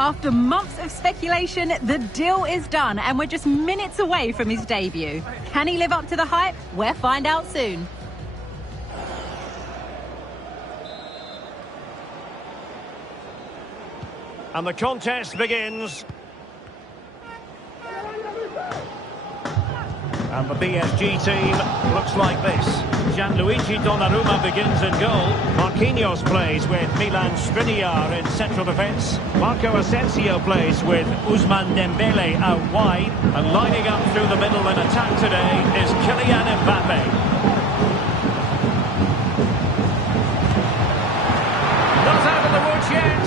After months of speculation, the deal is done and we're just minutes away from his debut. Can he live up to the hype? We'll find out soon. And the contest begins. And the PSG team looks like this. Gianluigi Donnarumma begins in goal. Marquinhos plays with Milan Skriniar in central defence. Marco Asensio plays with Ousmane Dembele out wide. And lining up through the middle in attack today is Kylian Mbappe. Not out of the woods yet.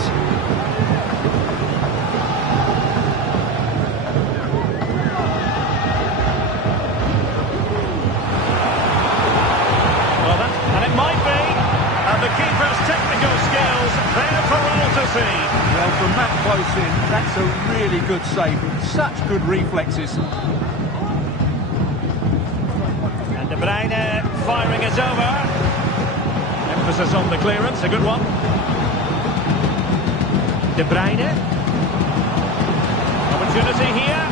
Well, from that close in, that's a really good save. Such good reflexes. And De Bruyne firing it over. Emphasis on the clearance, a good one. De Bruyne. Opportunity here.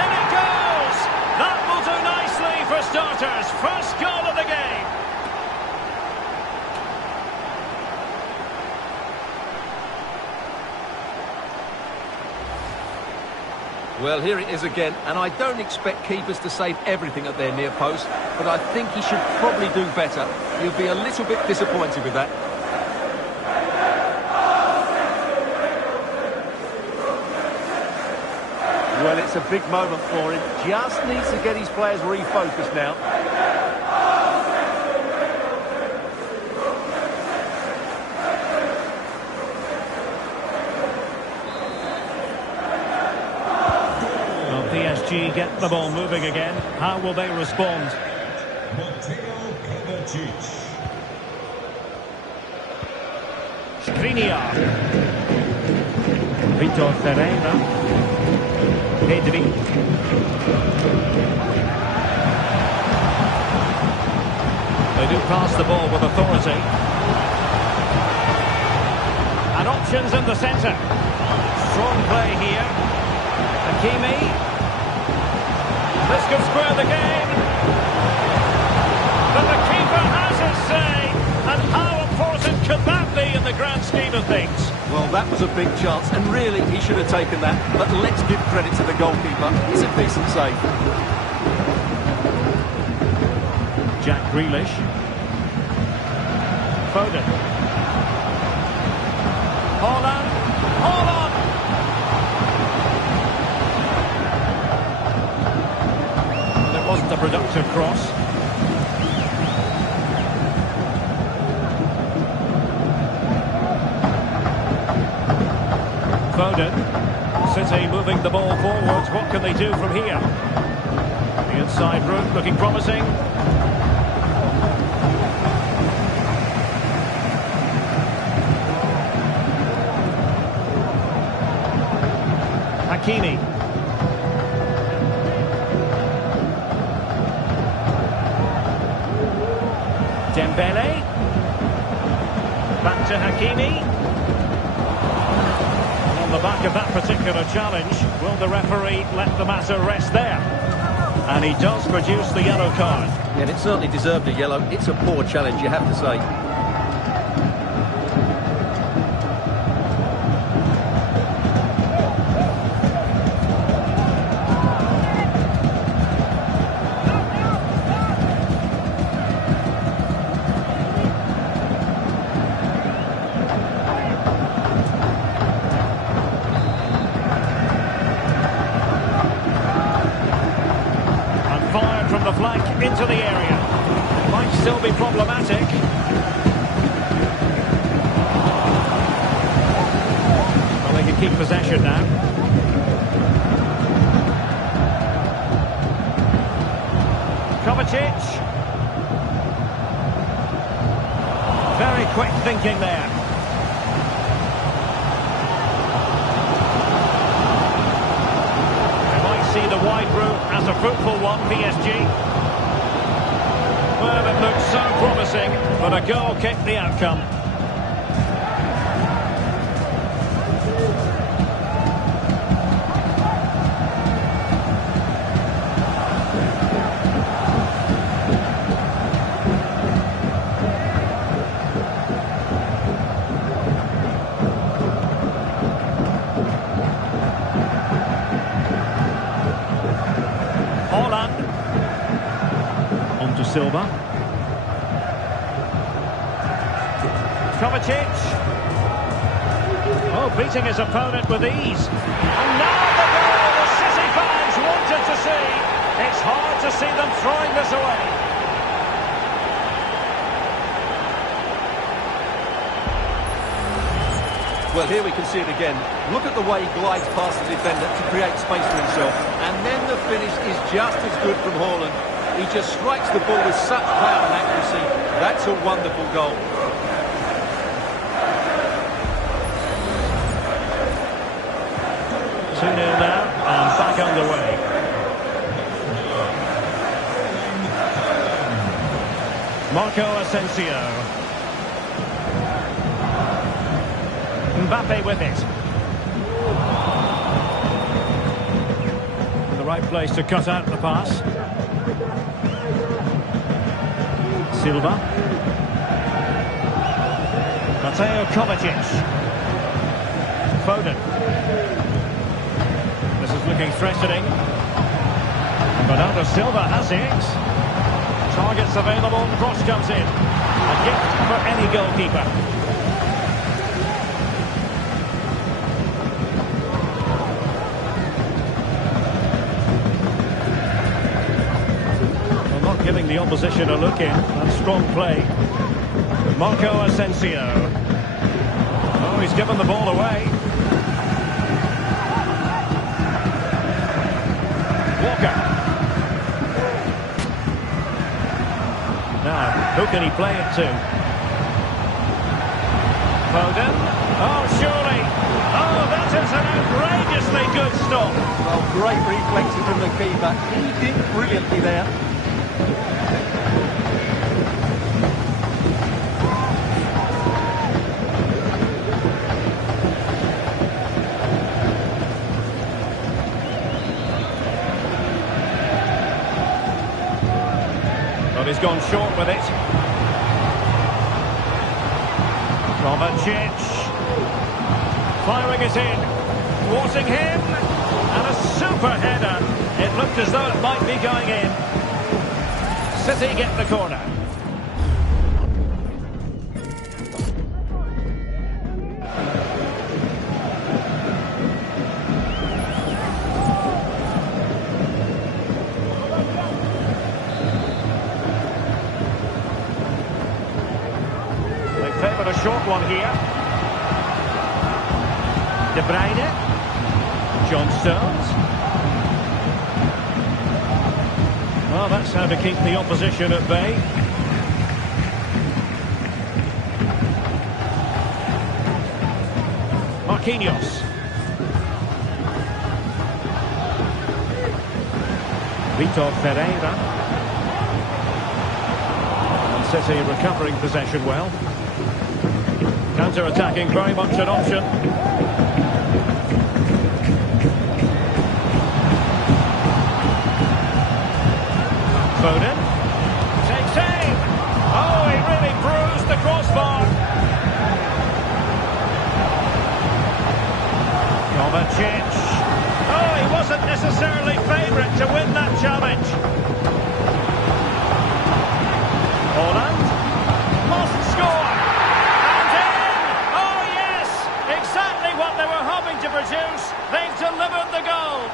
In it goes! That will do nicely for starters. First goal of the game. Well, here it is again, and I don't expect keepers to save everything at their near post, but I think he should probably do better. He'll be a little bit disappointed with that. Well, it's a big moment for him. Just needs to get his players refocused now. PSG get the ball moving again. How will they respond? Skriniar. Vitor Ferreira. Pedri. They do pass the ball with authority. And options in the centre. Strong play here. Hakimi. This could square the game. But the keeper has his say. And how important could that be in the grand scheme of things? Well, that was a big chance, and really he should have taken that. But let's give credit to the goalkeeper. It's a decent save. Jack Grealish. Foden. Haaland. Haaland! Wasn't a productive cross. Foden. City moving the ball forwards. What can they do from here? The inside route looking promising. Hakimi. Dembele. Back to Hakimi. On the back of that particular challenge, will the referee let the matter rest there? And he does produce the yellow card. Yeah, it certainly deserved a yellow. It's a poor challenge, you have to say. From the flank into the area. It might still be problematic. Well, they can keep possession now. Kovacic. Very quick thinking there. See the wide route as a fruitful one, PSG. Well, it looks so promising, but a goal kicked the outcome. Silva. Kovacic. Oh, beating his opponent with ease. And now the goal the City fans wanted to see. It's hard to see them throwing this away. Well, here we can see it again. Look at the way he glides past the defender to create space for himself. And then the finish is just as good from Haaland. He just strikes the ball with such power and accuracy. That's a wonderful goal. Two-nil now, and back underway. Marco Asensio. Mbappe with it. In the right place to cut out the pass. Silva. Mateo Kovacic. Foden. This is looking threatening. Bernardo Silva has it. Targets available, cross comes in. A gift for any goalkeeper. Giving the opposition a look in, and strong play. Marco Asensio. Oh, he's given the ball away. Walker. Now, who can he play it to? Foden. Oh, surely. Oh, that is an outrageously good stop. Well, great reflexes from the keeper. He did brilliantly there. Well, he's gone short with it. Kovacic. Firing it in. Thwarting him. And a super header. It looked as though it might be going in. City get the corner. They favoured a short one here. De Bruyne. John Stones. Well, that's how to keep the opposition at bay. Marquinhos. Vitor Pereira. And City recovering possession well. Counter-attacking, very much an option. Foden takes aim. Oh, he really bruised the crossbar. Kovacic. Oh, he wasn't necessarily favourite to win that challenge. Haaland must score. And in! Oh, yes! Exactly what they were hoping to produce. They've delivered the goal.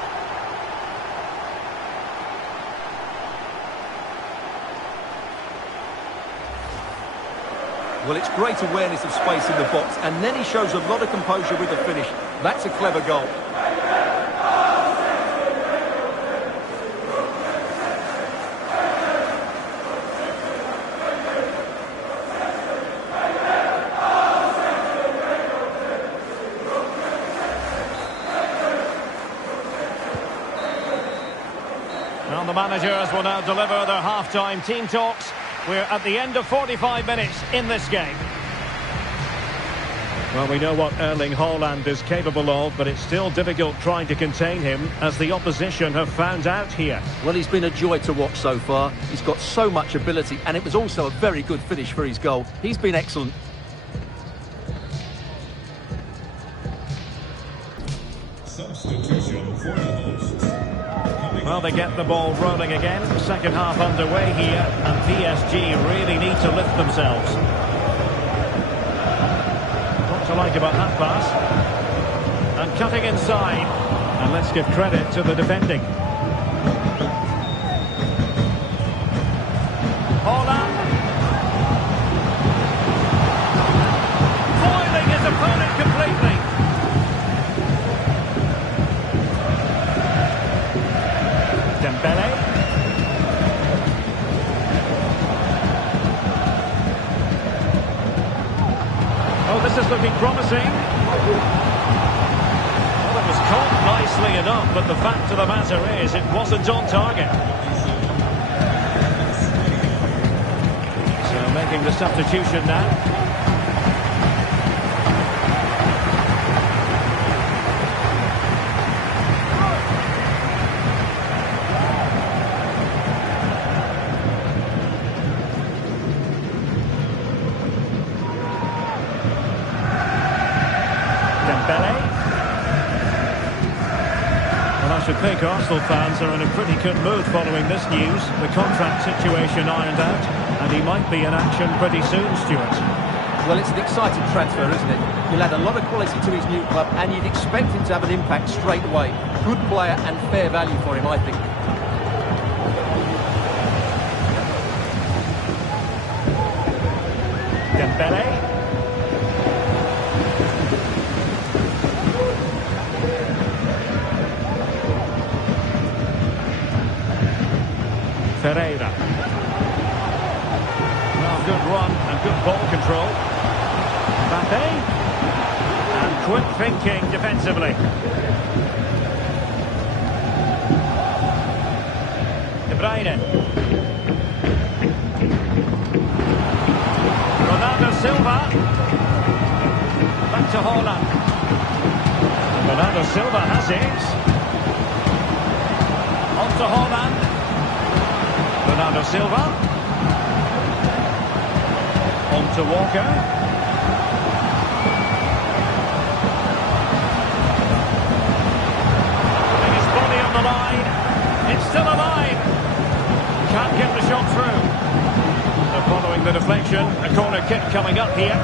Well, it's great awareness of space in the box, and then he shows a lot of composure with the finish. That's a clever goal. Well, the managers will now deliver their half-time team talks. We're at the end of 45 minutes in this game. Well, we know what Erling Haaland is capable of, but it's still difficult trying to contain him, as the opposition have found out here. Well, he's been a joy to watch so far. He's got so much ability, and it was also a very good finish for his goal. He's been excellent. Substitution for the hosts. Well, they get the ball rolling again. Second half underway here, and PSG really need to lift themselves. What to like about that pass? And cutting inside. And let's give credit to the defending. Holland. Foiling his opponent completely. Dembele. Oh, this is looking promising. Well, it was caught nicely enough, but the fact of the matter is it wasn't on target. So making the substitution now. Well, I should think Arsenal fans are in a pretty good mood following this news. The contract situation ironed out, and he might be in action pretty soon, Stuart. Well, it's an exciting transfer, isn't it? He'll add a lot of quality to his new club, and you'd expect him to have an impact straight away. Good player and fair value for him, I think. Dembele. Ferreira. Well, good run and good ball control. Mbappe. And quick thinking defensively. De Bruyne. Ronaldo Silva. Back to Holland. Ronaldo Silva has it. On to Holland. Ronaldo Silva. On to Walker. Putting his body on the line. It's still alive. Can't get the shot through. So following the deflection, a corner kick coming up here.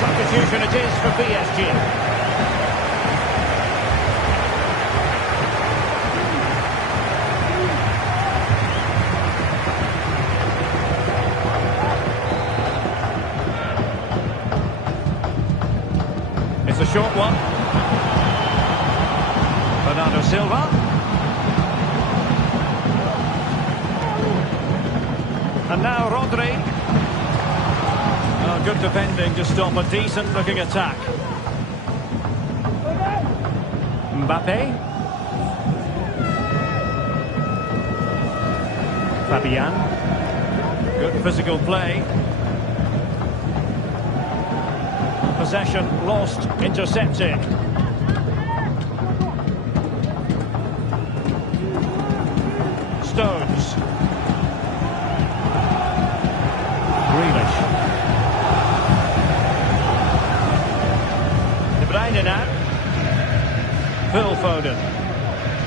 Substitution it is for PSG. It's a short one. Bernardo Silva. And now Rodri. Oh, good defending to stop a decent-looking attack. Mbappe. Fabian. Good physical play. Possession lost, intercepted. Stones. Grealish. De Bruyne now. Phil Foden.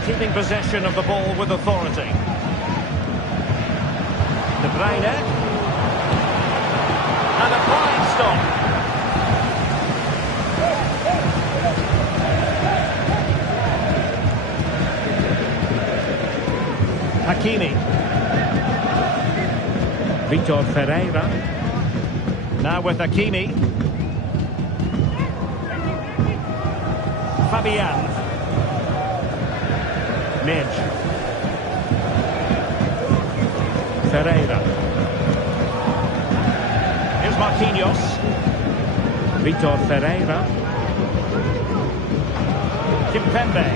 Keeping possession of the ball with authority. De Bruyne. And a fine stop. Hakimi. Vitor Ferreira. Now with Hakimi. Fabian. Midge. Ferreira. Here's Marquinhos. Vitor Ferreira. Kimpembe.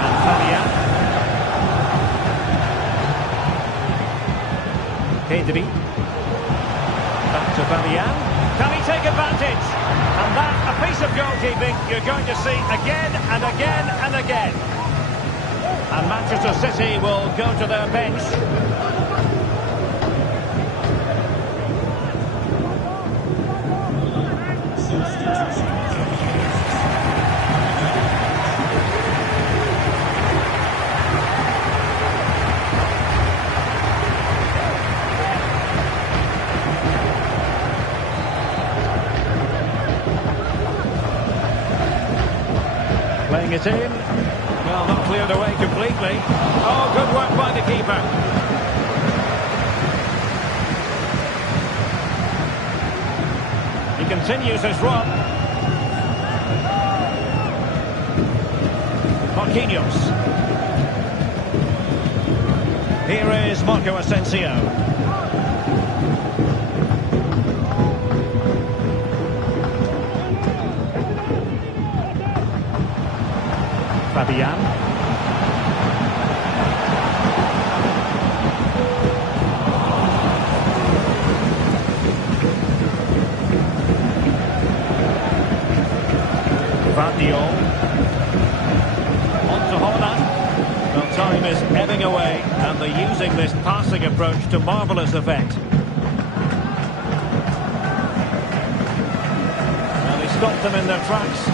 And Fabian. Pedri. Back to Fabian. Can he take advantage? And that, a piece of goalkeeping you're going to see again and again and again. And Manchester City will go to their bench. Playing it in. Well, not cleared away completely. Oh, good work by the keeper. He continues his run. Marquinhos. Here is Marco Asensio. Fabian. Vardiol. On to Holland. Well, time is ebbing away, and they're using this passing approach to marvellous effect. Well, he stopped them in their tracks.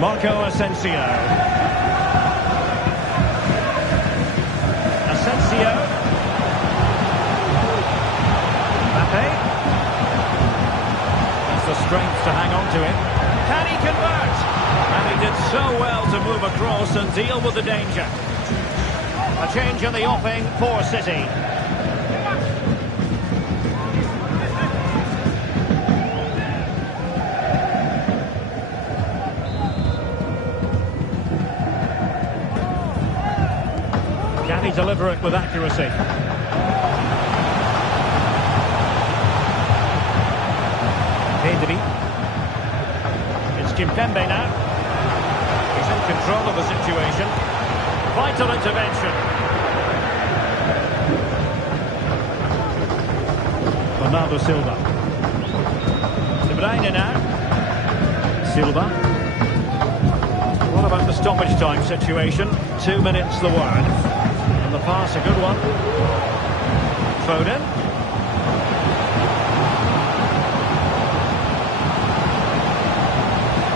Marco Asensio. Asensio. Mbappe. That's the strength to hang on to it. Can he convert? And he did so well to move across and deal with the danger. A change in the offing for City. Can he deliver it with accuracy? Pedri. It's Kimpembe now. He's in control of the situation. Vital intervention. Bernardo Silva. De Bruyne now. Silva. What about the stoppage time situation? 2 minutes the word. And the pass, a good one. Foden.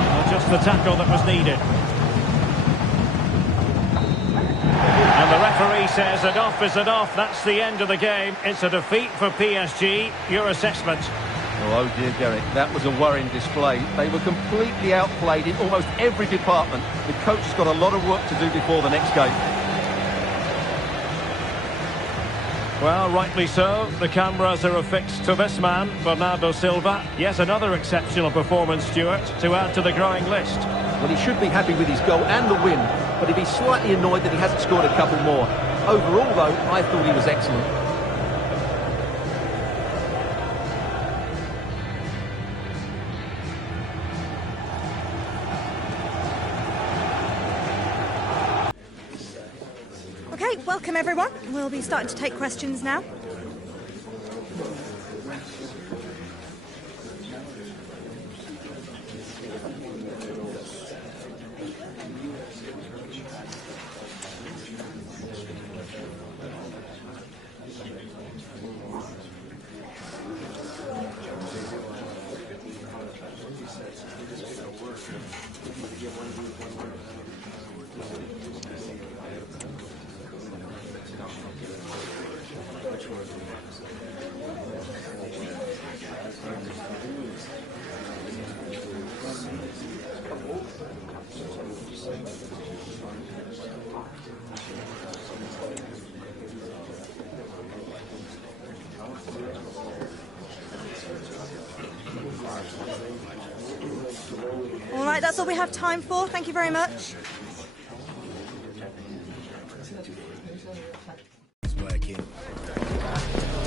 Well, just the tackle that was needed. And the referee says enough is enough. That's the end of the game. It's a defeat for PSG. Your assessment? Oh dear, Derek, that was a worrying display. They were completely outplayed in almost every department. The coach has got a lot of work to do before the next game. Well, rightly so. The cameras are affixed to this man, Bernardo Silva. Yet another exceptional performance, Stuart, to add to the growing list. Well, he should be happy with his goal and the win, but he'd be slightly annoyed that he hasn't scored a couple more. Overall, though, I thought he was excellent. Okay, welcome everyone. We'll be starting to take questions now. All right, that's all we have time for. Thank you very much.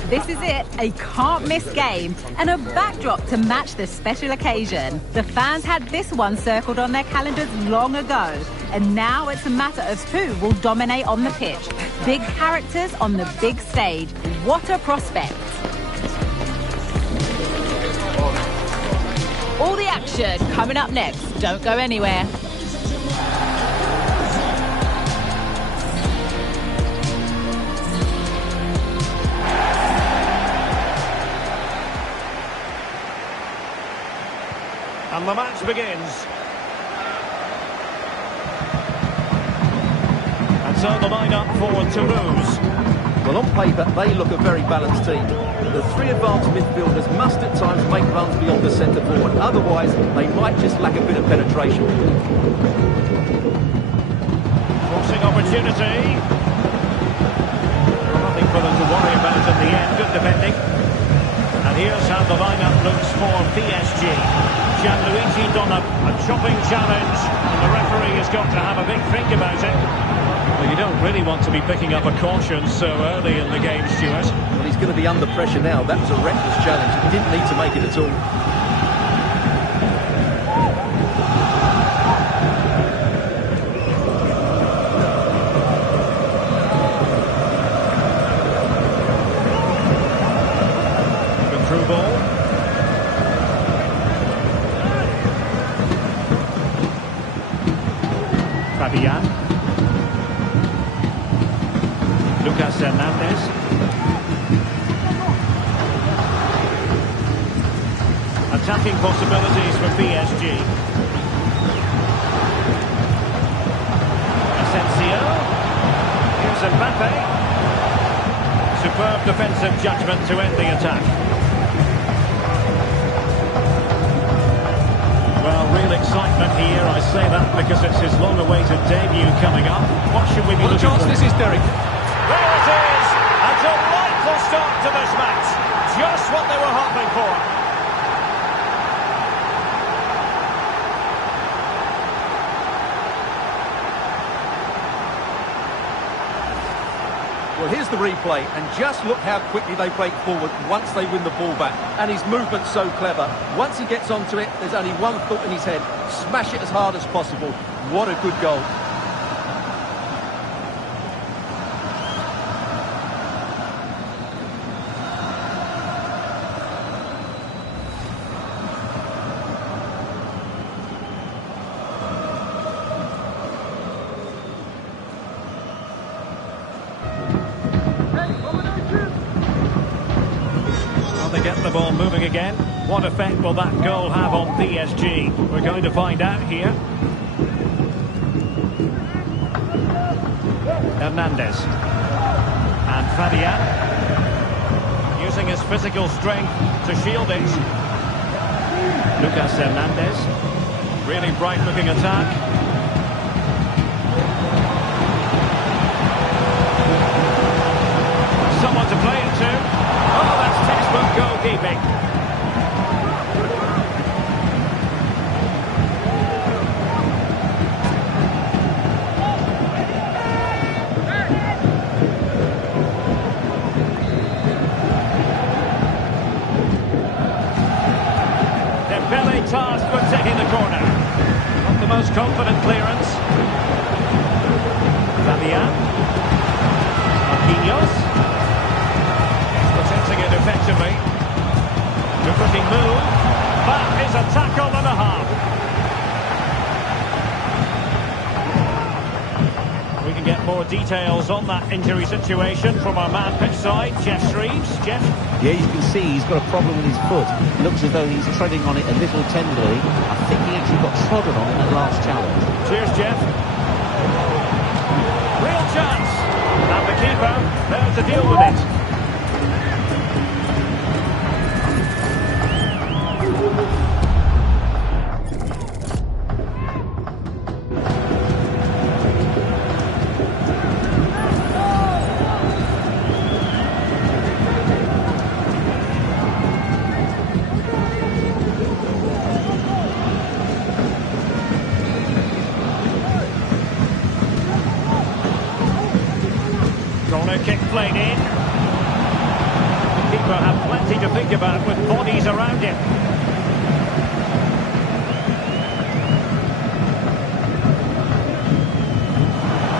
This is it, a can't-miss game, and a backdrop to match the special occasion. The fans had this one circled on their calendars long ago, and now it's a matter of who will dominate on the pitch. Big characters on the big stage. What a prospect. All the action coming up next. Don't go anywhere. And the match begins. And so the line-up for Toulouse. Well, on paper, they look a very balanced team. The three advanced midfielders must at times make runs beyond the centre forward. Otherwise, they might just lack a bit of penetration. Crossing opportunity. Nothing for them to worry about in the end. Good defending. And here's how the lineup looks for PSG. Gianluigi Donnarumma, a chopping challenge, and the referee has got to have a big think about it. Well, you don't really want to be picking up a caution so early in the game, Stuart. Well, he's going to be under pressure now. That was a reckless challenge. He didn't need to make it at all. Through ball. Fabian. Lucas Hernandez. Attacking possibilities for PSG. Asensio. Here's Mbappe. Superb defensive judgment to end the attack. Well, real excitement here. I say that because it's his long-awaited debut coming up. What should we be looking for? This is Derek. There it is! A delightful start to this match. Just what they were hoping for. Well, here's the replay, and just look how quickly they break forward once they win the ball back. And his movement's so clever. Once he gets onto it, there's only one thought in his head. Smash it as hard as possible. What a good goal. Get the ball moving again. What effect will that goal have on PSG? We're going to find out here. Hernandez. And Fabian. Using his physical strength to shield it. Lucas Hernandez. Really bright looking attack. Someone to play it to. Oh, that's textbook goalkeeping. Dembele tasked with taking the corner. Not the most confident clearance. Fabian. Marquinhos. Protecting it effectively. Good looking move. That is a tackle and a half. We can get more details on that injury situation from our man pitch side, Jeff Shreves. Jeff? Yeah, you can see he's got a problem with his foot. It looks as though he's treading on it a little tenderly. I think he actually got trodden on in that last challenge. Cheers, Jeff. Real chance. And the keeper there to deal with it. Corner kick played in. The keeper had plenty to think about with bodies around him.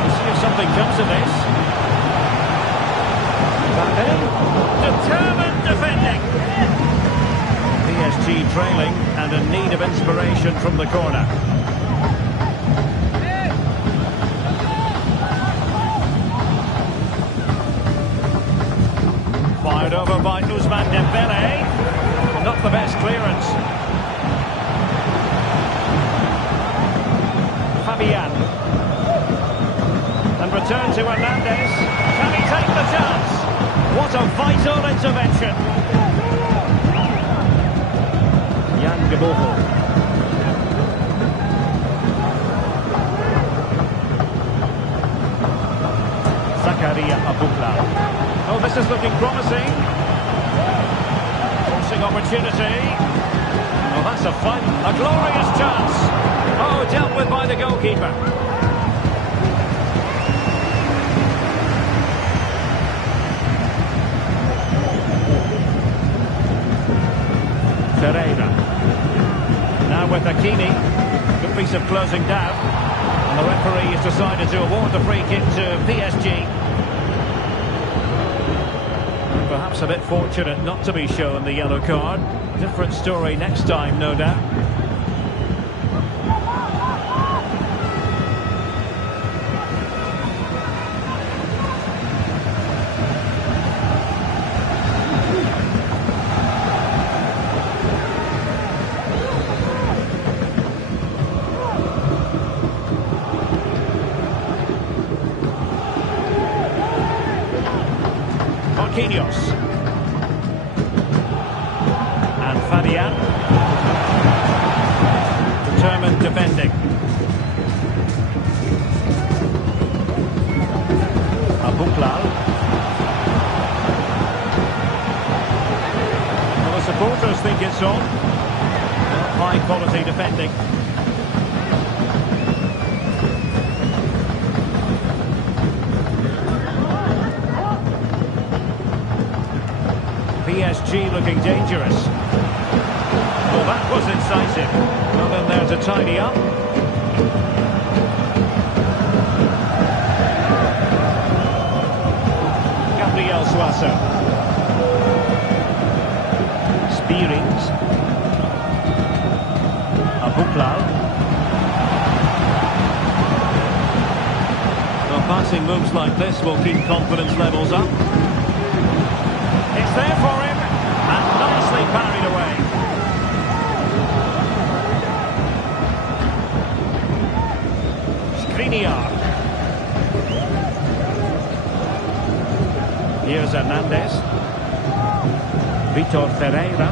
We'll see if something comes of this. Determined defending. PSG trailing and in need of inspiration from the corner. Fired over by Ousmane Dembele. Not the best clearance. Vital intervention. Jan Geboho. Zakaria Abukla. Oh, this is looking promising. Forcing opportunity. Oh, that's a glorious chance. Oh, dealt with by the goalkeeper. Ferreira. Now with Hakimi. Good piece of closing down. And the referee has decided to award the free kick to PSG. Perhaps a bit fortunate not to be shown the yellow card. Different story next time, no doubt. Marquinhos. And Fabian. Determined defending. Abukla. Well, the supporters think it's on. High quality defending. PSG looking dangerous. Well, that was incisive. Well, then there to tidy up. Gabriel Suazo. Spearings. Abukla. Well, passing moves like this will keep confidence levels up. It's there for him, and nicely parried away. Skriniar. Here's Hernandez. Vitor Ferreira.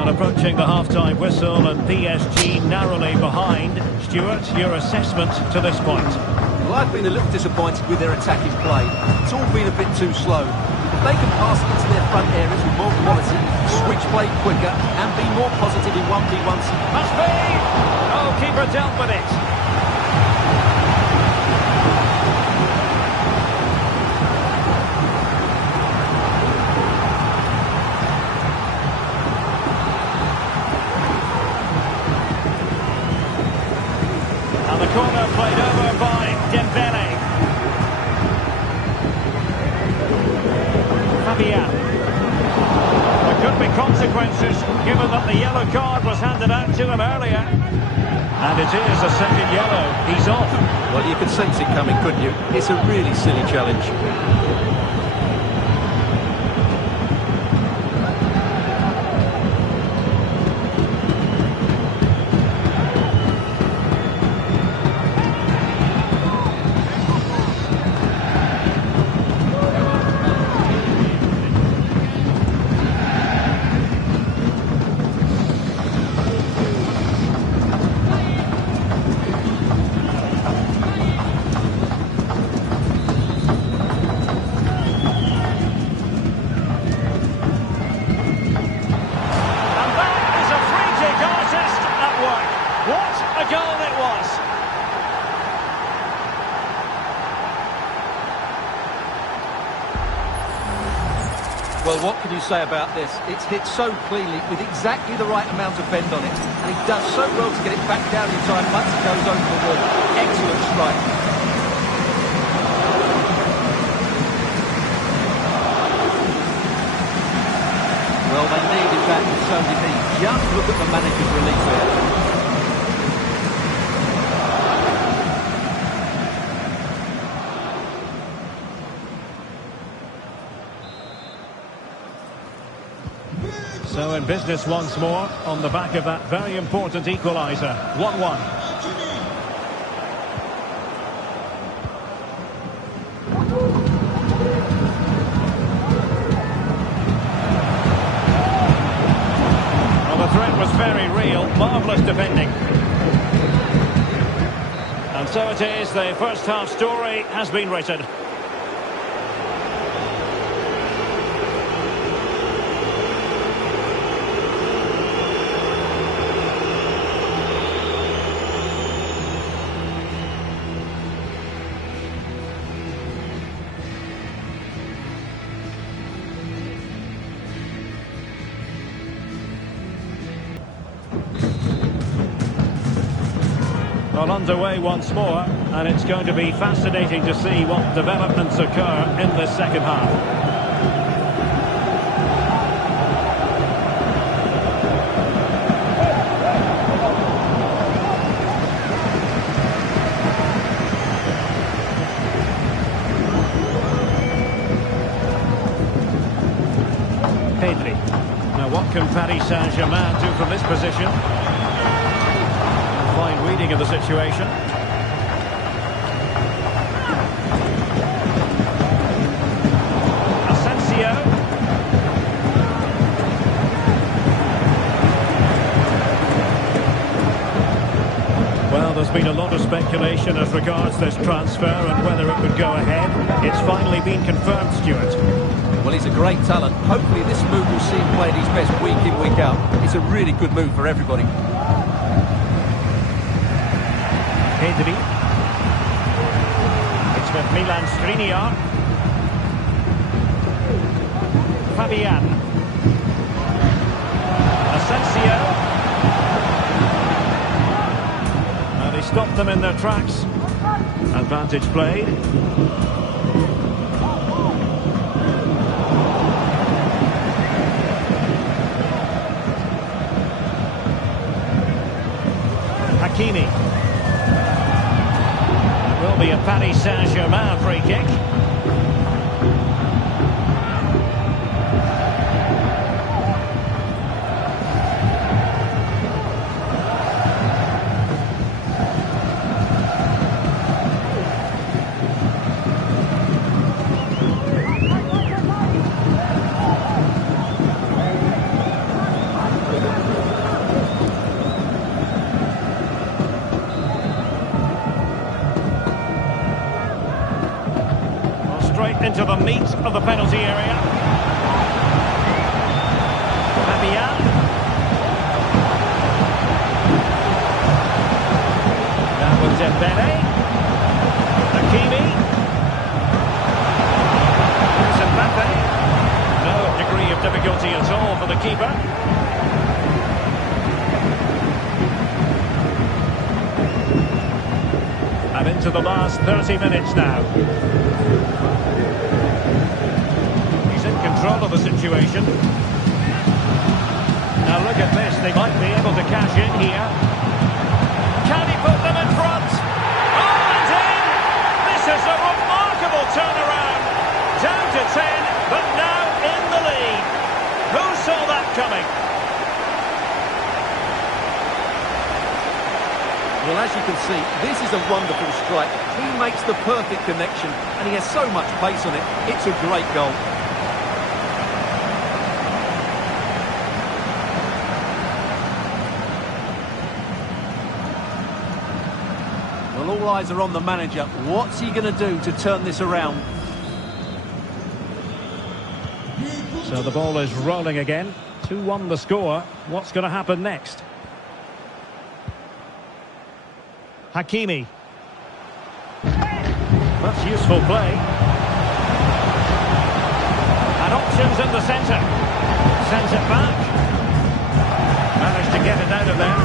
And approaching the half-time whistle, and PSG narrowly behind. Stuart, your assessment to this point? Well, I've been a little disappointed with their attacking play. It's all been a bit too slow. If they can pass it into their front areas with more quality, switch play quicker, and be more positive in 1v1s. Must be! Oh, keeper dealt with it. And the corner played over by Dembele. Fabian. There could be consequences given that the yellow card was handed out to him earlier. And it is a second yellow. He's off. Well, you could sense it coming, couldn't you? It's a really silly challenge. Well, what can you say about this? It's hit so cleanly with exactly the right amount of bend on it. And he does so well to get it back down in time once it goes over the wall. Excellent strike. Well, they needed that, and so did he. Just look at the manager's relief there. So in business once more on the back of that very important equaliser. 1-1. very real. Marvellous defending. And so it is, the first half story has been written. Well, underway once more, and it's going to be fascinating to see what developments occur in this second half. Pedri. Now, what can Paris Saint-Germain do from this position? Fine reading of the situation. Asensio. Well, there's been a lot of speculation as regards this transfer and whether it would go ahead. It's finally been confirmed, Stuart. Well, he's a great talent. Hopefully this move will see him play at his best week in, week out. It's a really good move for everybody. Pedri. It's with Milan Skriniar. Fabian. Asensio. Now they stopped them in their tracks. Advantage played. Hakimi. Will be a Paris Saint-Germain free kick. Into the meat of the penalty area. Fabian. That was Dembele. Hakimi. Here's Mbappe. No degree of difficulty at all for the keeper. And into the last 30 minutes now. Control of the situation. Now look at this, they might be able to cash in here. Can he put them in front? Oh, and in! This is a remarkable turnaround. Down to 10, but now in the lead. Who saw that coming? Well, as you can see, this is a wonderful strike. He makes the perfect connection, and he has so much pace on it. It's a great goal. Well, all eyes are on the manager. What's he going to do to turn this around? So the ball is rolling again. 2-1 the score. What's going to happen next? Hakimi. That's useful play. And options in the centre. Sends it back. Managed to get it out of there.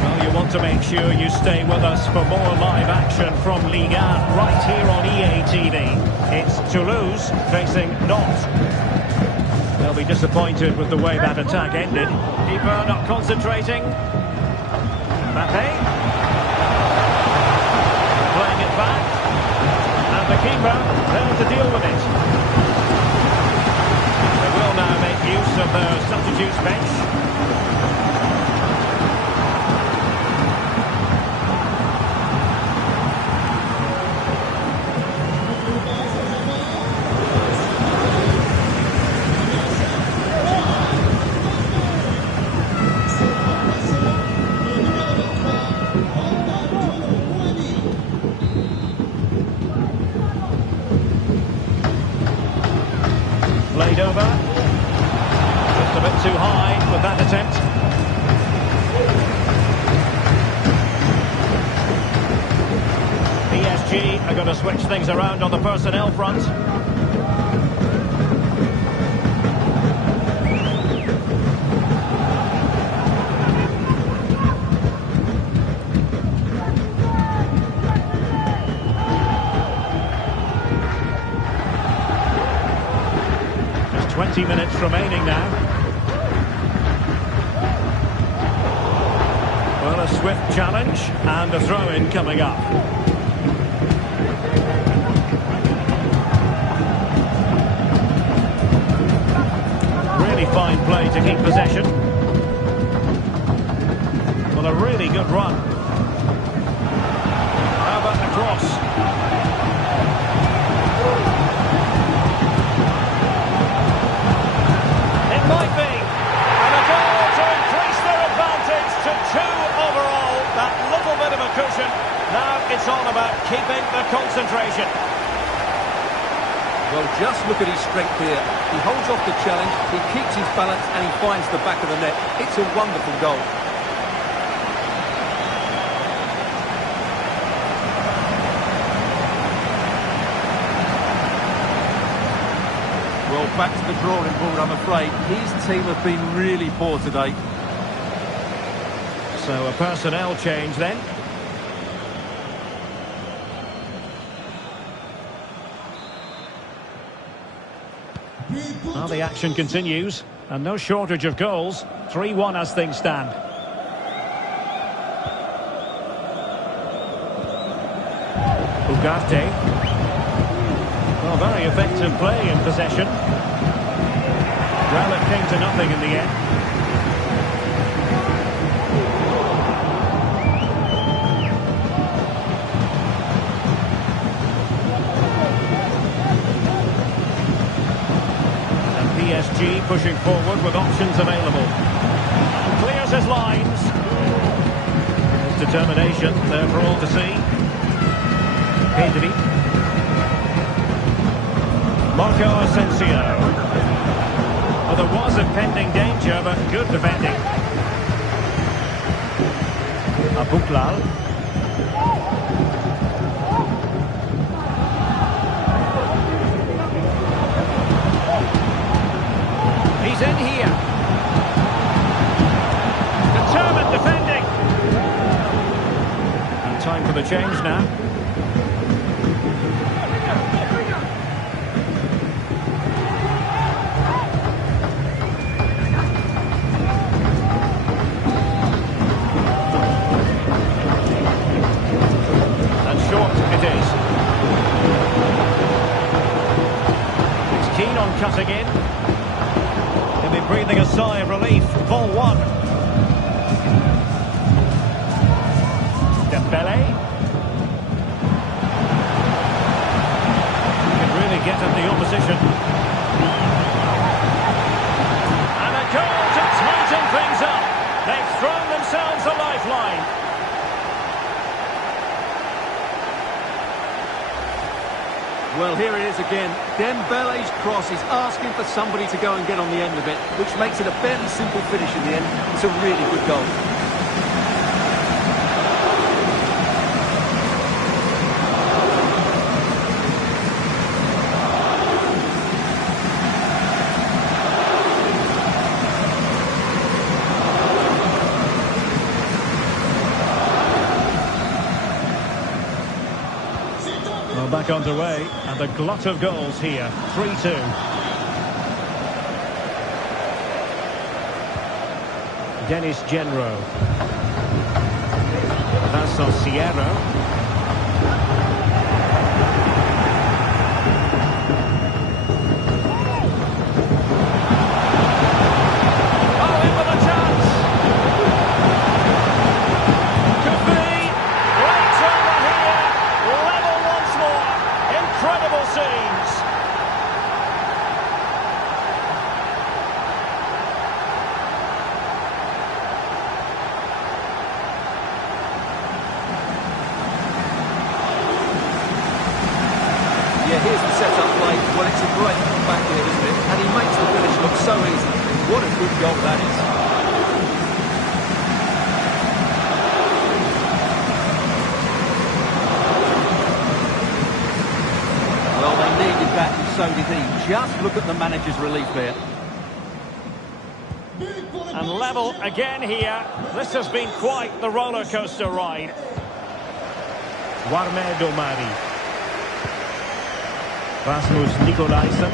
Well, you want to make sure you stay with us for more live action from Ligue 1 right here on EA TV. It's Toulouse facing Nantes. They'll be disappointed with the way that attack ended. Keeper not concentrating. Mbappe. Playing it back. And the keeper there to deal with it. They will now make use of their substitutes bench. Played over. Just a bit too high with that attempt. PSG are going to switch things around on the personnel front. Just 20 minutes remaining now. Well, a swift challenge and a throw-in coming up. Really fine play to keep possession. Well, a really good run. How about the cross? It might be. And a goal to increase their advantage to 2 overall. That little bit of a cushion. Now it's all about keeping the concentration. Well, just look at his strength here. He holds off the challenge, he keeps his balance, and he finds the back of the net. It's a wonderful goal. Well, back to the drawing board, I'm afraid. His team have been really poor today. So a personnel change then. Well, the action continues, and no shortage of goals. 3-1 as things stand. Ugarte. Well, very effective play in possession. Well, it came to nothing in the end. PSG pushing forward with options available. Clears his lines. His determination there for all to see. Pedri. Marco Asensio. Well, there was impending danger, but good defending. Abuklal. He's in here. Determined defending. And time for the change now. And short it is. He's keen on cutting in. Breathing a sigh of relief. Ball 1. Dembele. Can really get at the opposition. And a goal to tighten things up. They've thrown themselves a lifeline. Well, here it is again. Dembele's cross is asking for somebody to go and get on the end of it, which makes it a fairly simple finish in the end. It's a really good goal. Well, back underway, and a glut of goals here. 3-2. Dennis Genro. Vincent Sierra. good goal that is. Well, they needed that, and so did he. Just look at the manager's relief there. And level again here. This has been quite the roller coaster ride. Warmed Omari. Rasmus Nikolaisen.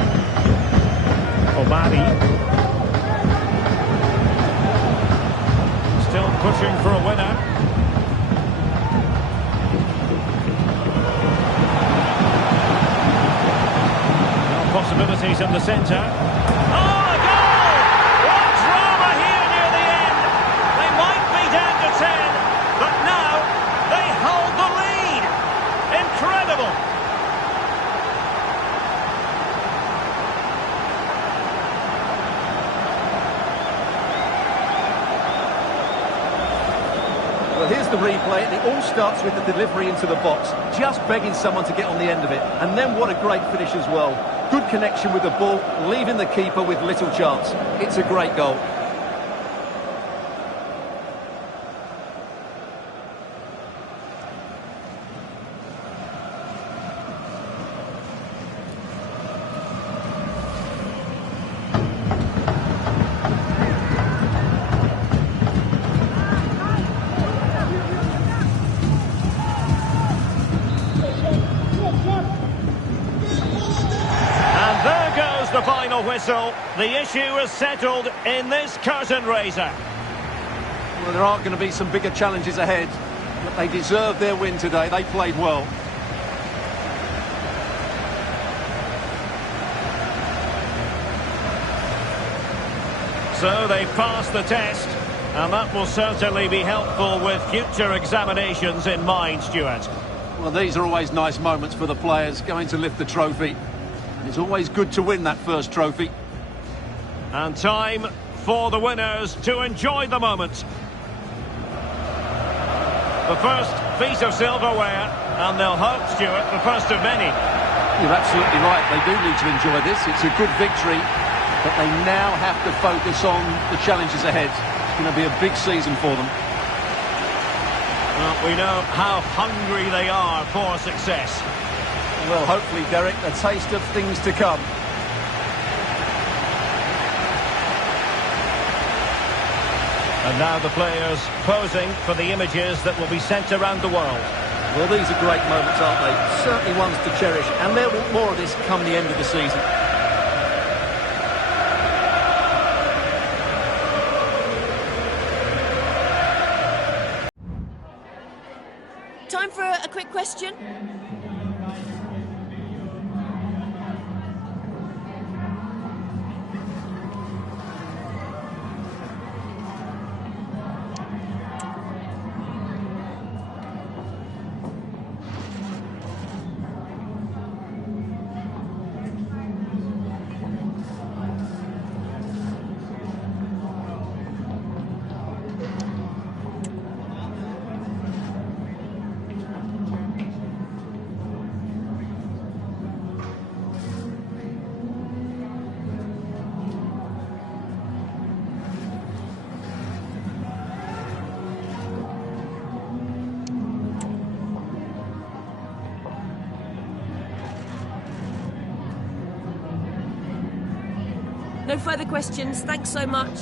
Omari. Still pushing for a winner. Now possibilities in the centre. Oh, a goal! What drama here near the end! They might be down to 10, but now they hold the lead. Incredible! Well, here's the replay, and it all starts with the delivery into the box, just begging someone to get on the end of it. And then what a great finish as well. Good connection with the ball, leaving the keeper with little chance. It's a great goal. The final whistle. The issue is settled in this curtain raiser. Well, there aren't going to be some bigger challenges ahead, but they deserve their win today. They played well. So they passed the test, and that will certainly be helpful with future examinations in mind, Stuart. Well, these are always nice moments for the players going to lift the trophy. It's always good to win that first trophy. And time for the winners to enjoy the moment. The first piece of silverware, and they'll hope, Stuart, the first of many. You're absolutely right. They do need to enjoy this. It's a good victory, but they now have to focus on the challenges ahead. It's going to be a big season for them. Well, we know how hungry they are for success. Well, hopefully, Derek, a taste of things to come. And now the players posing for the images that will be sent around the world. Well, these are great moments, aren't they? Certainly ones to cherish, and there will be more of this come the end of the season. Time for a quick question. No further questions. Thanks so much.